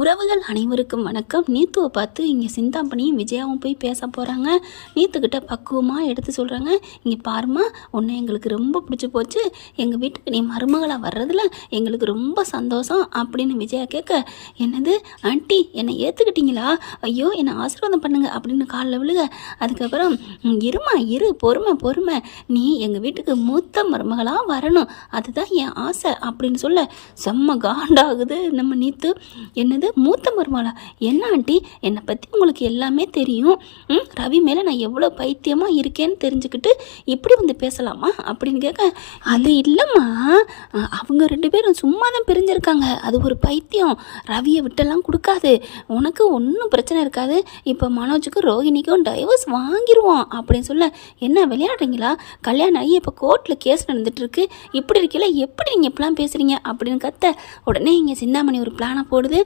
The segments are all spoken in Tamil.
உறவுகள் அனைவருக்கும் வணக்கம். நீத்துவை பார்த்து இங்கே சிந்தாமணியும் விஜயாவும் போய் பேச போகிறாங்க. நீத்துக்கிட்ட பக்குவமாக எடுத்து சொல்கிறாங்க, இங்கே பாருமா, உன்னை எங்களுக்கு ரொம்ப பிடிச்சி போச்சு, எங்கள் வீட்டுக்கு நீ மருமகளாக வர்றதில் எங்களுக்கு ரொம்ப சந்தோஷம் அப்படின்னு விஜயா கேட்க, என்னது ஆண்டி என்னை ஏற்றுக்கிட்டீங்களா, ஐயோ என்னை ஆசீர்வாதம் பண்ணுங்க அப்படின்னு காலில் விழுக, அதுக்கப்புறம் இருமா இரு, பொறுமை பொறுமை, நீ எங்கள் வீட்டுக்கு மூத்த மருமகளாக வரணும், அதுதான் என் ஆசை அப்படின்னு சொல்ல செம்ம காண்டாகுது நம்ம நீத்து. என்னது மூத்த மருமகளா, என்ன ஆண்டி என்னை பற்றி உங்களுக்கு எல்லாமே தெரியும், ரவி மேலே நான் எவ்வளோ பைத்தியமாக இருக்கேன்னு தெரிஞ்சுக்கிட்டு இப்படி வந்து பேசலாமா அப்படின்னு கேட்க, அது இல்லைம்மா, அவங்க 2 பேரும் சும்மா தான் பிரிஞ்சிருக்காங்க, அது ஒரு பைத்தியம், ரவியை விட்டெல்லாம் கொடுக்காது, உனக்கு ஒன்றும் பிரச்சனை இருக்காது, இப்போ மனோஜுக்கும் ரோஹிணிக்கும் டைவர்ஸ் வாங்கிடுவோம் அப்படின்னு சொல்ல, என்ன விளையாடுறீங்களா, கல்யாணம் ஆகி இப்போ கோர்ட்டில் கேஸ் நடந்துட்டுருக்கு, இப்படி இருக்கல எப்படி நீங்கள் இப்படிலாம் பேசுகிறீங்க அப்படின்னு கத்த, உடனே இங்கே சிந்தாமணி ஒரு பிளானை போடுது.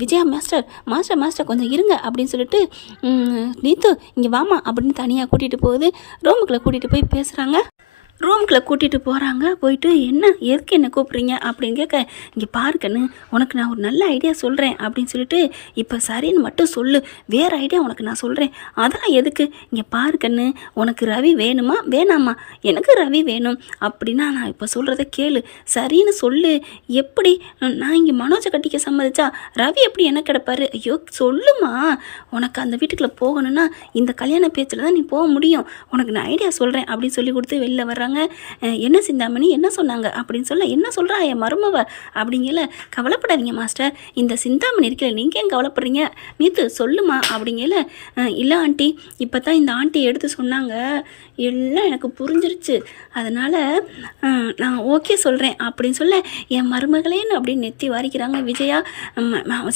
விஜயா மாஸ்டர் மாஸ்டர் மாஸ்டர் கொஞ்சம் இருங்க அப்படின்னு சொல்லிட்டு, நீத்து இங்கே வாமா அப்படின்னு தனியாக கூட்டிகிட்டு போகுது. ரூமுக்குள்ளே கூட்டிகிட்டு போய் பேசுகிறாங்க. ரூமுக்குள்ளே கூட்டிகிட்டு போகிறாங்க. போயிட்டு என்ன எதுக்கு என்ன கூப்பிட்றீங்க அப்படின்னு கேட்க, இங்கே பாருக்கன்னு உனக்கு நான் ஒரு நல்ல ஐடியா சொல்கிறேன் அப்படின்னு சொல்லிட்டு, இப்போ சரின்னு மட்டும் சொல்லு, வேறு ஐடியா உனக்கு நான் சொல்கிறேன், அதெல்லாம் எதுக்கு, இங்கே பாருக்கன்னு உனக்கு ரவி வேணுமா வேணாமா, எனக்கு ரவி வேணும் அப்படின்னா நான் இப்போ சொல்கிறத கேளு, சரின்னு சொல்லு, எப்படி நான் இங்கே மனோஜை கட்டிக்க சம்மதிச்சா ரவி எப்படி என்ன கிடப்பாரு, ஐயோ சொல்லுமா, உனக்கு அந்த வீட்டுக்குள்ளே போகணுன்னா இந்த கல்யாண பேச்சில் தான் நீ போக முடியும், உனக்கு நான் ஐடியா சொல்கிறேன் அப்படின்னு சொல்லி கொடுத்து வெளில வர்றாங்க. என்ன சிந்தாமணி என்ன சொன்னாங்க அப்படின்னு சொல்ல, என்ன சொல்கிறா என் மருமவ அப்படிங்கல, கவலைப்படாதீங்க மாஸ்டர், இந்த சிந்தாமணி இருக்கல, நீங்கள் ஏன் கவலைப்படுறீங்க, நீத்து சொல்லுமா அப்படிங்கல, இல்லை ஆண்டி இப்போ தான் இந்த ஆண்டி எடுத்து சொன்னாங்க, எல்லாம் எனக்கு புரிஞ்சிருச்சு, அதனால் நான் ஓகே சொல்கிறேன் அப்படின்னு சொல்ல, என் மருமகளேன்னு அப்படின்னு நெத்தி வாரிக்கிறாங்க விஜயா.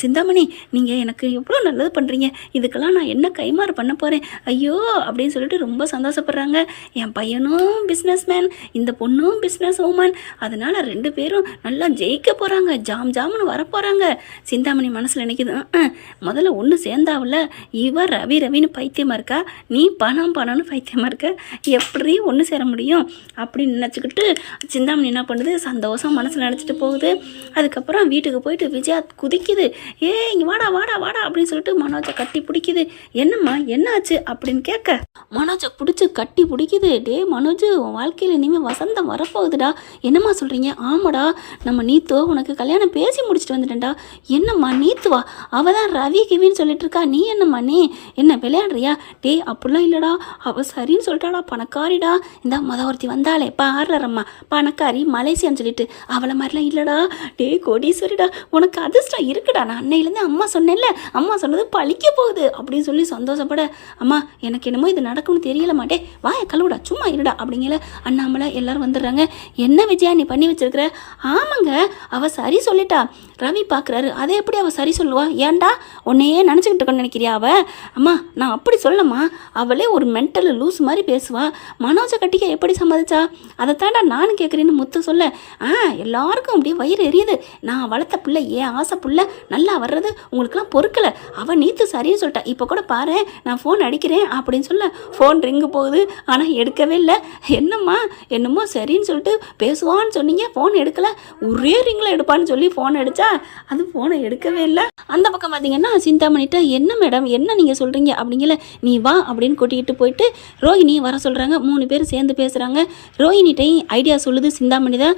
சிந்தாமணி நீங்கள் எனக்கு எவ்வளோ நல்லது பண்ணுறீங்க, இதுக்கெல்லாம் நான் என்ன கைமாறு பண்ண போகிறேன், ஐயோ அப்படின்னு சொல்லிட்டு ரொம்ப சந்தோஷப்படுறாங்க. என் பையனும் பிஸ்னஸ் மேன், இந்த பொண்ணும் பிஸ்னஸ் உமன், அதனால் 2 பேரும் நல்லா ஜெயிக்க போகிறாங்க, ஜாம் ஜாம்னு வரப்போகிறாங்க. சிந்தாமணி மனசில் நினைக்குது, முதல்ல ஒன்று சேர்ந்தாவில் இவ ரவி ரவின்னு பைத்தியமாக இருக்கா, நீ பணம் பணம்னு பைத்தியமாக இருக்க, எப்படி ஒன்று சேர முடியும் அப்படின்னு நினச்சிக்கிட்டு சிந்தாமணி என்ன பண்ணுது, சந்தோஷம் மனசில் நினச்சிட்டு போகுது. அதுக்கப்புறம் வீட்டுக்கு போயிட்டு விஜயா குதிக்குது, இங்கே வாடா வாடா வாடா அப்படின்னு சொல்லிட்டு மனோஜை கட்டி பிடிக்குது. என்னம்மா என்ன ஆச்சு அப்படின்னு கேட்க, மனோஜை பிடிச்சி கட்டி பிடிக்குது. டே மனோஜ், உன் வாழ்க்கையில் இனிமேல் வசந்தம் வரப்போகுதுடா, என்னம்மா சொல்கிறீங்க, ஆமாடா நம்ம நீத்து உனக்கு கல்யாணம் பேசி முடிச்சுட்டு வந்துட்டேன்டா, என்னம்மா நீத்துவா, அவள் தான் ரவி கிவின்னு சொல்லிட்டு இருக்கா, நீ என்னம்மா நீ என்ன விளையாடுறியா, டே அப்படிலாம் இல்லைடா, அவள் சரின்னு சொல்லிட்டாடா, பணக்காரிடா, இந்த ஒருத்தி வந்தாலே பார்லரம்மா பணக்காரி மலேசியான்னு சொல்லிட்டு, அவளை மாதிரிலாம் இல்லைடா, டே கோடீஸ்வரிடா, உனக்கு அதிர்ஷ்டம் இருக்குடா, நான் அன்னையிலேருந்து அம்மா சொன்னேன்ல, அம்மா சொன்னது பழிக்க போகுது அப்படின்னு சொல்லி சந்தோஷப்பட, அம்மா எனக்கு என்னமோ இது நடக்கும்னு தெரியல மாட்டே, வாய கழுவுடா சும்மா இருடா அப்படிங்கிற அண்ணாமலை எல்லாரும் வந்துடுறாங்க. என்ன விஜயா நீ பண்ணி வச்சிருக்கிற, ஆமாங்க அவள் சரி சொல்லிட்டா, ரவி பார்க்குறாரு, அதை எப்படி அவள் சரி சொல்லுவா, ஏன்டா உன்னையே நினச்சிக்கிட்டு இருக்கோன்னு நினைக்கிறியா அவள், அம்மா நான் அப்படி சொல்லம்மா, அவளே ஒரு மென்டல் லூஸ் மாதிரி பேசுவா, மனோஜை கட்டிக்க எப்படி சம்மதிச்சா, அதை தாண்டா நானும் கேட்குறேன்னு முத்து சொல்ல, எல்லாருக்கும் அப்படியே வயிறு எரியுது, நான் வளர்த்த பிள்ளை ஏன் ஆசை பிள்ளை நல்லா வர்றது உங்களுக்குலாம் பொறுக்கலை, அவள் நீத்து சரின்னு சொல்லிட்டா, இப்போ கூட பாரு நான் ஃபோன் அடிக்கிறேன் அப்படின்னு சொல்ல, ஃபோன் ரிங்கு போகுது ஆனால் எடுக்கவே இல்லை, என்னம்மா என்னமோ சரின்னு சொல்லிட்டு பேசுவான்னு சொன்னீங்க, ஃபோன் எடுக்கலை, ஒரே ரிங்கில் எடுப்பான்னு சொல்லி ஃபோன் அடித்தா அது ஃபோனை எடுக்கவே இல்லை. அந்த பக்கம் பார்த்தீங்கன்னா சிந்தாமணிட்ட, என்ன மேடம் என்ன நீங்கள் சொல்கிறீங்க அப்படிங்கல, நீ வா அப்படின்னு கூட்டிகிட்டு போயிட்டு ரோஹிணி வர சொல்கிறாங்க. 3 பேர் சேர்ந்து பேசுகிறாங்க. ரோஹிணிட்டையும் ஐடியா சொல்லுது சிந்தாமணி தான்,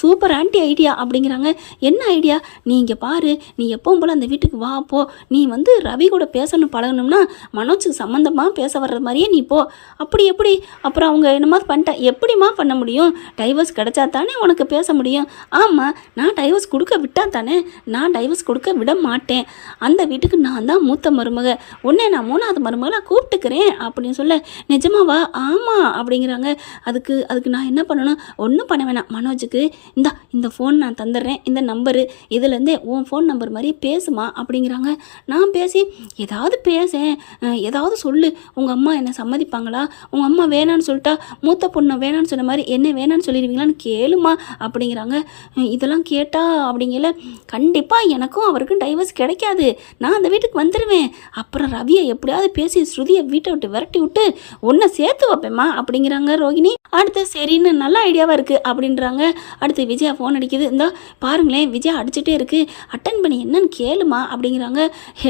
சூப்பர் ஆன்டி ஐடியா அப்படிங்கிறாங்க. என்ன ஐடியா, நீ இங்கே பாரு, நீ எப்பவும் போல் அந்த வீட்டுக்கு வா போ, நீ வந்து ரவி கூட பேசணும் பழகணும்னா மனோஜுக்கு சம்மந்தமாக பேச வர்ற மாதிரியே நீ போ, அப்படி எப்படி, அப்புறம் அவங்க என்னமாதிரி பண்ணிட்டேன், எப்படிமா பண்ண முடியும், டைவர்ஸ் கிடச்சா தானே உனக்கு பேச முடியும், ஆமாம் நான் டைவர்ஸ் கொடுக்க விட்டா தானே, நான் டைவர்ஸ் கொடுக்க விட மாட்டேன், அந்த வீட்டுக்கு நான் தான் மூத்த மருமக, உன்னை நான் 3வது மருமகளாக கூப்பிட்டுக்கிறேன் அப்படின்னு சொல்ல, நிஜமாவா, ஆமாம் அப்படிங்கிறாங்க. அதுக்கு நான் என்ன பண்ணணும், ஒன்றும் பண்ண வேணாம், மனோஜுக்கு இந்த ஃபோன் நான் தந்துடுறேன், இந்த நம்பரு, இதுலேருந்தே உன் ஃபோன் நம்பர் மாதிரி பேசுமா அப்படிங்கிறாங்க. நான் பேசி ஏதாவது பேசேன், ஏதாவது சொல்லு, உங்கள் அம்மா என்னை சம்மதிப்பாங்களா, உங்கள் அம்மா வேணான்னு சொல்லிட்டா மூத்த மூத்த பொண்ணை வேணான்னு சொன்ன மாதிரி என்ன வேணான்னு சொல்லிடுவீங்களான்னு கேளுமா அப்படிங்கிறாங்க. இதெல்லாம் கேட்டா அப்படிங்கல கண்டிப்பாக எனக்கும் அவருக்கும் டைவர்ஸ் கிடைக்காது, நான் அந்த வீட்டுக்கு வந்துடுவேன். அப்புறம் ரவியை எப்படியாவது பேசி ஸ்ருதியை வீட்டை விட்டு விரட்டி விட்டு ஒன்றை சேர்த்து வைப்பேம்மா அப்படிங்கிறாங்க ரோகிணி. அடுத்து சரின்னு நல்ல ஐடியாவாக இருக்குது அப்படின்றாங்க. அடுத்து விஜயா ஃபோன் அடிக்குது. இந்த பாருங்களேன் விஜயா அடிச்சுட்டே இருக்குது, அட்டன் பண்ணி என்னன்னு கேளுமா அப்படிங்கிறாங்க.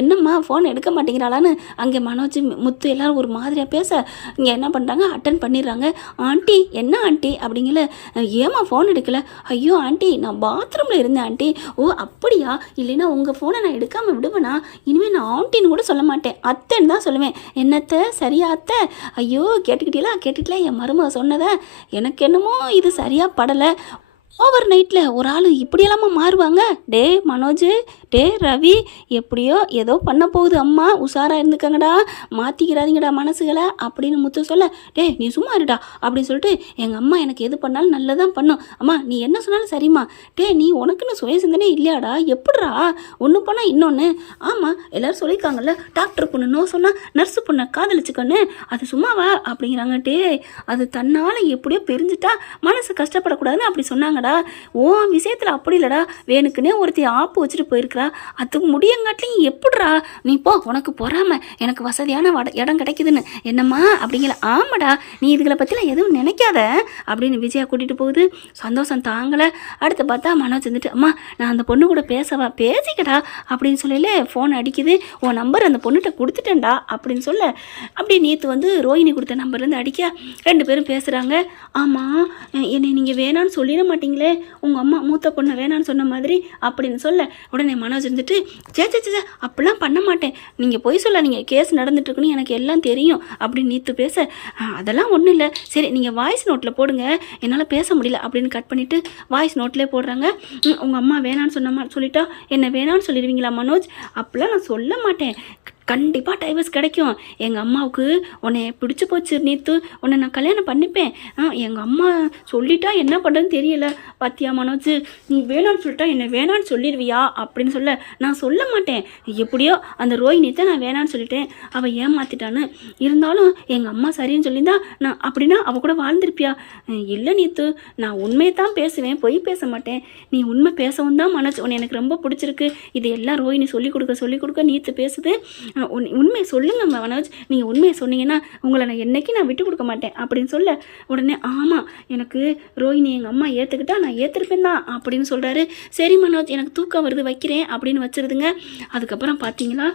என்னம்மா ஃபோன் எடுக்க மாட்டேங்கிறாளான்னு அங்கே மனோஜ் முத்து எல்லோரும் ஒரு மாதிரியாக பேச இங்கே என்ன பண்ணுறாங்க, அட்டன் பண்ணிடுறாங்க. ஆண்டி என்ன ஆண்டி அப்படிங்கல, ஏமா ஃபோன் எடுக்கலை? ஐயோ ஆண்டி நான் பாத்ரூமில் இருந்தேன் ஆண்டி. ஓ அப்படியா, இல்லைன்னா உங்கள் ஃபோனை நான் எடுக்காமல் விடுவேனா? இனிமேல் நான் ஆண்டின்னு கூட சொல்ல மாட்டேன், அத்தைன்னு தான் சொல்லுவேன். என்னத்தை சரியா அத்தை? ஐயோ கேட்டுக்கிட்டீங்களா என் மருமக சொன்னதை? எனக்கு என்னமோ இது சரியாக படலை. ஓவர் நைட்டில் ஒரு ஆள் இப்படியெல்லாமா மாறுவாங்க? டே மனோஜ், டே ரவி, எப்படியோ ஏதோ பண்ண போகுது அம்மா, உஷாராக இருந்துக்கங்கடா, மாற்றிக்கிறாதீங்கடா மனசுகளை அப்படின்னு முத்து சொல்ல, டே நீ சும்மா இருடா அப்படின்னு சொல்லிட்டு எங்கள் அம்மா எனக்கு எது பண்ணாலும் நல்லதான் பண்ணும், அம்மா நீ என்ன சொன்னாலும் சரிம்மா. டே நீ உனக்குன்னு சுய சிந்தனை இல்லையாடா, எப்படிடா ஒன்று பண்ணால் இன்னொன்று? ஆமாம் எல்லோரும் சொல்லியிருக்காங்கல்ல, டாக்டர் பொண்ணு நோ சொன்னால் நர்ஸு பொண்ணை காதலிச்சுக்கொன்னு, அது சும்மாவா அப்படிங்கிறாங்க. டே அது தன்னால் எப்படியோ பிரிஞ்சுட்டா மனசு கஷ்டப்படக்கூடாதுன்னு அப்படி சொன்னாங்கடா. ஓ விஷயத்தில் அப்படி இல்லைடா, வேணுக்குன்னே ஒருத்தி ஆப்பு வச்சுட்டு போயிருக்கிறா, அது முடியங்காட்டிலையும் எப்படிடா நீ போ, உனக்கு பொறாம எனக்கு வசதியான இடம் கிடைக்குதுன்னு என்னம்மா அப்படிங்கிற. ஆமாடா நீ இதுகளை பற்றிலாம் எதுவும் நினைக்காத அப்படின்னு விஜயா கூட்டிகிட்டு போகுது. சந்தோஷம் தாங்கலை. அடுத்து பார்த்தா மனோஜ் வந்துட்டு, அம்மா நான் அந்த பொண்ணு கூட பேசவா? பேசிக்கடா அப்படின்னு சொல்லல ஃபோன் அடிக்குது. உன் நம்பர் அந்த பொண்ணுகிட்ட கொடுத்துட்டேன்டா அப்படின்னு சொல்ல, அப்படியே நேற்று வந்து ரோஹிணி கொடுத்த நம்பர்லேருந்து அடிக்க ரெண்டு பேரும் பேசுகிறாங்க. ஆமாம் என்னை நீங்கள் வேணான்னு சொல்லிட மாட்டீங்களே, உங்கள் அம்மா மூத்த பொண்ணை வேணான்னு சொன்ன மாதிரி அப்படின்னு சொல்ல, உடனே மனோஜ் இருந்துட்டு சே அப்படிலாம் பண்ண மாட்டேன், நீங்கள் பொய் சொல்ல, நீங்கள் கேஸ் நடந்துட்டுருக்குன்னு எனக்கு எல்லாம் தெரியும் அப்படின்னு நீத்து பேச, அதெல்லாம் ஒன்றும் இல்லை, சரி நீங்கள் வாய்ஸ் நோட்டில் போடுங்க, என்னால் பேச முடியல அப்படின்னு கட் பண்ணிவிட்டு வாய்ஸ் நோட்லேயே போடுறாங்க. உங்கள் அம்மா வேணான்னு சொன்ன சொல்லிட்டா என்ன வேணான்னு சொல்லிடுவீங்களா மனோஜ்? அப்படிலாம் நான் சொல்ல மாட்டேன், கண்டிப்பாக டைவர்ஸ் கிடைக்கும். எங்கள் அம்மாவுக்கு உன்னை பிடிச்சி போச்சு நீத்து, உன்னை நான் கல்யாணம் பண்ணிப்பேன். எங்கள் அம்மா சொல்லிட்டா என்ன பண்ணுறதுன்னு தெரியல. பாத்தியா மனோஜ், நீ வேணான்னு சொல்லிட்டா என்னை வேணான்னு சொல்லிடுவியா அப்படின்னு சொல்ல, நான் சொல்ல மாட்டேன், எப்படியோ அந்த ரோஹிணித்தை நான் வேணான்னு சொல்லிட்டேன், அவள் ஏமாத்திட்டான்னு. இருந்தாலும் எங்கள் அம்மா சரின்னு சொல்லியிருந்தா நான் அப்படின்னா அவள் கூட வாழ்ந்திருப்பியா? இல்லை நீத்து, நான் உண்மையை தான் பேசுவேன், பொய் பேச மாட்டேன். நீ உண்மை பேசவும் தான் மனோஜ், உன்னை எனக்கு ரொம்ப பிடிச்சிருக்கு, இது எல்லாம் ரோஹிணி சொல்லிக் கொடுக்க நீத்து பேசுது. உண்மையை சொல்லுங்க மனோஜ், நீங்கள் உண்மையை சொன்னீங்கன்னா உங்களை நான் என்னைக்கு நான் விட்டு கொடுக்க மாட்டேன் அப்படின்னு சொல்ல, உடனே ஆமாம் எனக்கு ரோஹிணி எங்கள் அம்மா ஏற்றுக்கிட்டா நான் ஏற்றிருப்பேன் தான் அப்படின்னு சொல்கிறாரு. சரி மனோஜ் எனக்கு தூக்கம் வருது வைக்கிறேன் அப்படின்னு வச்சுருதுங்க. அதுக்கப்புறம் பார்த்தீங்களா,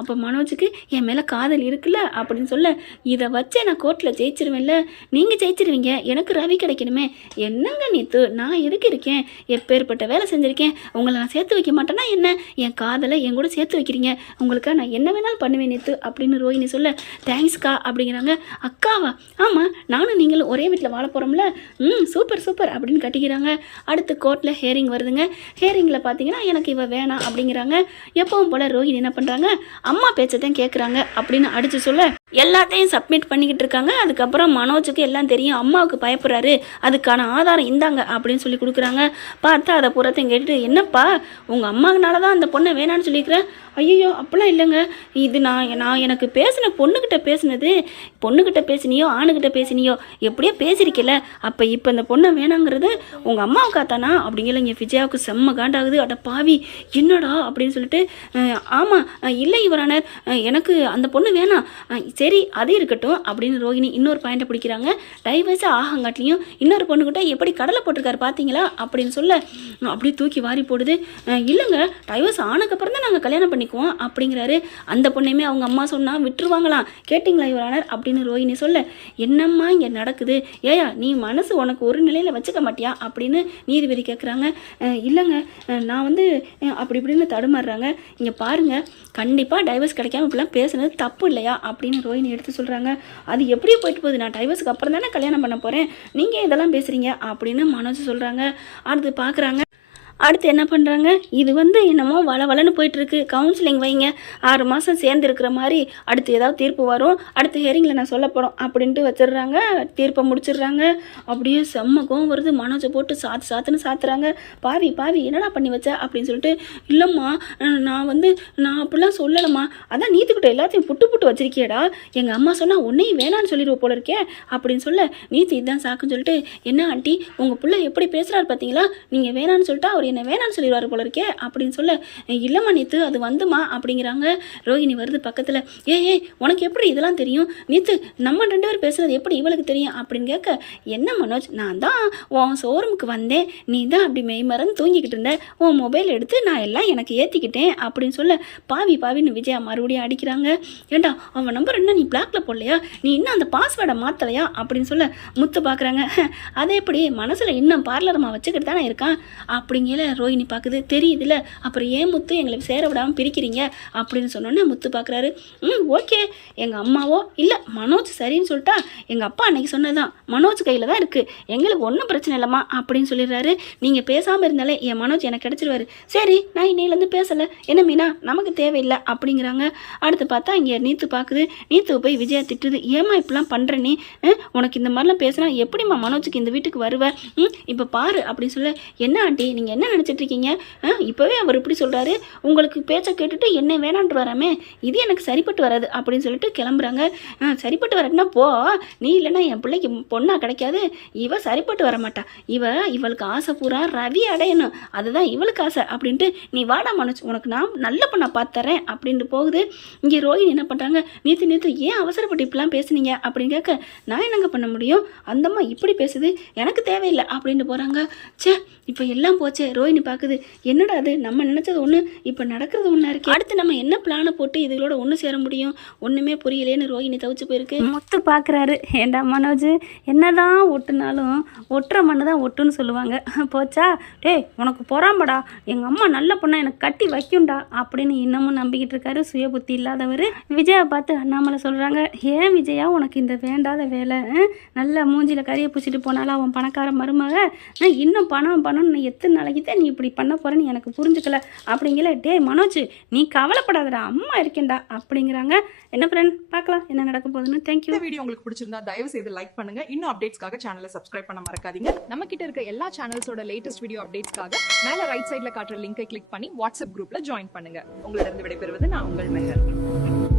அப்போ மனோஜுக்கு என் மேலே காதல் இருக்குல்ல அப்படின்னு சொல்ல, இதை வச்சே நான் கோர்ட்டில் ஜெயிச்சிருவேன்ல, நீங்கள் ஜெயிச்சிருவீங்க, எனக்கு ரவி கிடைக்கணுமே. என்னங்க நீத்து, நான் எதுக்கு இருக்கேன், எப்பேற்பட்ட வேலை செஞ்சுருக்கேன், உங்களை நான் சேர்த்து வைக்க மாட்டேன்னா என்ன, என் காதலை என் கூட சேர்த்து வைக்கிறீங்க, உங்களுக்கு நான் என்ன வேணாலும் பண்ணுவேன் நேத்து அப்படின்னு ரோஹிணி சொல்ல, தேங்க்ஸ்க்கா அப்படிங்கிறாங்க. அக்காவா? ஆமாம் நானும் நீங்களும் ஒரே வீட்டில் வாழ போகிறோம்ல, சூப்பர் சூப்பர் அப்படின்னு கட்டிக்கிறாங்க. அடுத்து கோர்ட்டில் ஹியரிங் வருதுங்க. ஹியரிங்கில் பார்த்தீங்கன்னா எனக்கு இவ வேணாம் அப்படிங்கிறாங்க. எப்பவும் போல் ரோஹிணி என்ன பண்ணுறாங்க, அம்மா பேச்சத்தையும் கேட்குறாங்க அப்படின்னு அடித்து சொல்ல, எல்லாத்தையும் சப்மிட் பண்ணிக்கிட்டு இருக்காங்க. அதுக்கப்புறம் மனோஜுக்கு எல்லாம் தெரியும், அம்மாவுக்கு பயப்படுறாரு, அதுக்கான ஆதாரம் இந்தாங்க அப்படின்னு சொல்லி கொடுக்குறாங்க. பார்த்தா அதை புறத்தையும் கேட்டுட்டு, என்னப்பா உங்கள் அம்மாவுனால தான் அந்த பொண்ணை வேணான்னு சொல்லிக்கிறேன்? ஐயோ அப்படிலாம் இல்லைங்க, இது நான் எனக்கு பேசின பொண்ணுக்கிட்ட பேசினியோ ஆணுக்கிட்ட பேசினியோ எப்படியோ பேசியிருக்கல, அப்போ இப்போ இந்த பொண்ணை வேணாங்கிறது உங்கள் அம்மாவுக்காத்தானா அப்படிங்கிற. இங்கே விஜயாவுக்கு செம்ம காண்டாகுது. அட பாவி என்னடா அப்படின்னு சொல்லிட்டு, ஆமாம் இல்லை யுவரானர், எனக்கு அந்த பொண்ணு வேணாம், சரி அது இருக்கட்டும் அப்படின்னு ரோஹிணி இன்னொரு பாயிண்ட்டை பிடிக்கிறாங்க. டைவர்ஸாக ஆகங்காட்டிலையும் இன்னொரு பொண்ணுக்கிட்ட எப்படி கடலை போட்டிருக்காரு பார்த்தீங்களா அப்படின்னு சொல்ல, அப்படியே தூக்கி வாரி போடுது. இல்லைங்க டைவர்ஸ் ஆனதுக்கப்புறம் தான் நாங்கள் கல்யாணம் பண்ணிக்குவோம் அப்படிங்கிறாரு. அந்த பொண்ணையுமே அவங்க அம்மா சொன்னால் விட்டுருவாங்களாம், கேட்டிங்களா யுவரானர் அப்படின்னு ரோஹிணி சொல்ல, என்னம்மா இங்கே நடக்குது, ஏயா நீ மனசு உனக்கு ஒரு நிலையில் வச்சுக்க மாட்டியா அப்படின்னு நீதிபதி கேட்குறாங்க. இல்லைங்க நான் வந்து அப்படி இப்படின்னு தடுமாறுறாங்க. இங்கே பாருங்கள், கண்டிப்பாக டைவர்ஸ் கிடைக்காம இப்படிலாம் பேசுனது தப்பு இல்லையா அப்படின்னு ரோஹிணி எடுத்து சொல்கிறாங்க. அது எப்படி போயிட்டு போகுது, நான் டைவர்ஸுக்கு அப்புறம் தானே கல்யாணம் பண்ண போகிறேன், நீங்கள் இதெல்லாம் பேசுகிறீங்க அப்படின்னு மனோஜ் சொல்கிறாங்க. அடுத்து பார்க்குறாங்க. அடுத்து என்ன பண்ணுறாங்க, இது என்னமோ வளன்னு போயிட்டுருக்கு, கவுன்சிலிங் வைங்க, 6 மாதம் சேர்ந்து இருக்கிற மாதிரி அடுத்து ஏதாவது தீர்ப்பு வரும், அடுத்த ஹியரிங்கில் நான் சொல்ல போகிறோம் அப்படின்ட்டு வச்சிடுறாங்க. தீர்ப்பை முடிச்சிடுறாங்க. அப்படியே செம்ம கோவம் வருது. மனோஜை போட்டு சாத்துன்னு சாத்துறாங்க. பாவி என்னடா பண்ணி வச்ச அப்படின்னு சொல்லிட்டு, இல்லைம்மா நான் அப்படிலாம் சொல்லலைம்மா, அதான் நீத்துக்கிட்ட எல்லாத்தையும் புட்டு வச்சிருக்கியடா, எங்கள் அம்மா சொன்னால் உன்னையும் வேணான்னு சொல்லிடுவோம் போல இருக்கே அப்படின்னு சொல்ல, நீத்து இதுதான் சாக்குன்னு சொல்லிட்டு, என்ன ஆண்டி உங்கள் பிள்ளை எப்படி பேசுகிறாரு பார்த்தீங்களா, நீங்கள் வேணான்னு சொல்லிட்டா அவர் என்ன வேணான்னு சொல்லிடுவார் போல இருக்கே அப்படின்னு சொல்ல, இல்லைம்மா நீத்து அது வந்துமா அப்படிங்கிறாங்க. ரோஹிணி வருது பக்கத்தில், ஏய் உனக்கு எப்படி இதெல்லாம் தெரியும், நீத்து நம்ம 2 பேர் பேசுகிறது எப்படி இவளுக்கு தெரியும் அப்படின்னு கேட்க, என்ன மனோஜ் நான் தான் உன் ஷோரூமுக்கு வந்தேன், நீ தான் அப்படி மெய் மறந்து தூங்கிக்கிட்டு இருந்த, உன் மொபைல் எடுத்து நான் எல்லாம் எனக்கு ஏற்றிக்கிட்டேன் அப்படின்னு சொல்ல, பாவின்னு விஜயா மறுபடியும் அடிக்கிறாங்க. ஏண்டா அவன் நம்பர் என்ன நீ பிளாக்ல போடலையா, நீ இன்னும் அந்த பாஸ்வேர்டை மாற்றலையா அப்படின்னு சொல்ல, முத்து பார்க்குறாங்க. அதே எப்படி மனசில் இன்னும் பார்லரமாக வச்சுக்கிட்டு தானே இருக்கான் அப்படிங்கிற ரோஹிணி பார்க்குது. தெரியுதுல்ல, அப்புறம் ஏன் முத்து எங்களை சேர விடாமல் பிரிக்கிறீங்க அப்படின்னு சொன்னோன்னே முத்து பார்க்குறாரு. ஓகே, எங்கள் அம்மாவோ இல்லை மனோஜ் சரின்னு சொல்லிட்டா, எங்கள் அப்பா அன்னைக்கு சொன்னதான் மனோஜ் கையில் தான் இருக்குது, எங்களுக்கு ஒன்றும் பிரச்சனை இல்லைம்மா அப்படின்னு சொல்லிடுறாரு. நீங்கள் பேசாமல் இருந்தாலே என் மனோஜ் எனக்கு கிடச்சிருவாரு. சரி நான் இன்னையிலேருந்து பேசலை, என்ன மீனா நமக்கு தேவையில்லை அப்படிங்கிறாங்க. அடுத்து பார்த்தா இங்கே நீத்து பார்க்குது. நீத்து போய் விஜயா திட்டுது, ஏமா இப்படிலாம் பண்ணுற நீ, உனக்கு இந்த மாதிரிலாம் பேசுனா எப்படிம்மா மனோஜுக்கு இந்த வீட்டுக்கு வருவேன், இப்போ பாரு அப்படின்னு சொல்ல, என்ன ஆண்டி நீங்கள் என்ன நினச்சிட்டு இருக்கீங்க, இப்போவே அவர் இப்படி சொல்கிறாரு, உங்களுக்கு பேச்சை கேட்டுட்டு என்ன வேணான்ட்டு வராமே, இது எனக்கு சரிப்பட்டு வராது அப்படின்னு சொல்லிட்டு கிளம்புறாங்க. சரிப்பட்டு வரட்டுனா போ, நீ இல்லைன்னா என் பிள்ளைக்கு பொண்ணாக கிடைக்காது, இவ சரிப்பட்டு வர மாட்டா, இவளுக்கு ஆசை பூரா ரவி அடையணும், அதுதான் இவளுக்கு ஆசை அப்படின்ட்டு, நீ வாடா மனோஜ் உனக்கு நான் நல்ல பொண்ணை பார்த்துறேன் அப்படின்ட்டு போகுது. இங்கே ரோஹிணி என்ன பண்ணுறாங்க, நீத்து ஏன் அவசரப்பட்டு இப்படிலாம் பேசுனீங்க அப்படின்னு கேட்க, நான் என்னங்க பண்ண முடியும், அந்தம்மா இப்படி பேசுது எனக்கு தேவையில்லை அப்படின்ட்டு போகிறாங்க. சே இப்போ எல்லாம் போச்சே. ரோஹிணி பார்க்குது, என்னடா அது நம்ம நினச்சது ஒன்று இப்போ நடக்கிறது ஒன்றா இருக்குது, அடுத்து நம்ம என்ன பிளானை போட்டு இதுகளோட ஒன்று சேர முடியும், ஒன்றுமே புரியலேன்னு ரோஹிணி தவிச்சு போயிருக்கு. முத்து பார்க்குறாரு, ஏண்டா மனோஜ் என்னதான் ஒட்டுனாலும் ஒட்டுற மண்ணு தான் ஒட்டுன்னு சொல்லுவாங்க, போச்சா டேய் உனக்கு பொறாமடா, எங்கள் அம்மா நல்ல பொண்ணா எனக்கு கட்டி வைக்கும்டா அப்படின்னு இன்னமும் நம்பிக்கிட்டு இருக்காரு சுய புத்தி இல்லாதவர். விஜயா பார்த்து அண்ணாமலை சொல்கிறாங்க, ஏன் விஜயா உனக்கு இந்த வேண்டாத வேலை, நல்ல மூஞ்சியில் கறியை பூச்சிட்டு போனாலும் அவன் பணக்கார மருமக, இன்னும் பணம்னு எத்தனை நாளைக்கு தான் நீ இப்படி பண்ண போகிறேன்னு எனக்கு புரிஞ்சுக்கல அப்படிங்கிற. டே மனோஜ் நீ கவலைப்படாதடா, அம்மா இருக்கேன்டா அப்படிங்கிறாங்க. என்ன ஃப்ரெண்ட் பார்க்கலாம் என்ன நடக்க போகுதுன்னு. தேங்க்யூ. இந்த வீடியோ உங்களுக்கு பிடிச்சிருந்தா தயவு செய்து லைக் பண்ணுங்க. இன்னும் அப்டேட்ஸ்க்காக சேனலை சப்ஸ்கிரைப் பண்ண மறக்காதீங்க. நம்ம கிட்ட இருக்க எல்லா சேனல்ஸோட லேட்டஸ்ட் வீடியோ அப்டேட்ஸ்க்காக மேல ரைட் சைட்ல காட்டுற லிங்கை கிளிக் பண்ணி வாட்ஸ்அப் குரூப்ல ஜாயின் பண்ணுங்க. உங்களிடம் விடைபெறுவது நான் உங்கள் மெஹர்.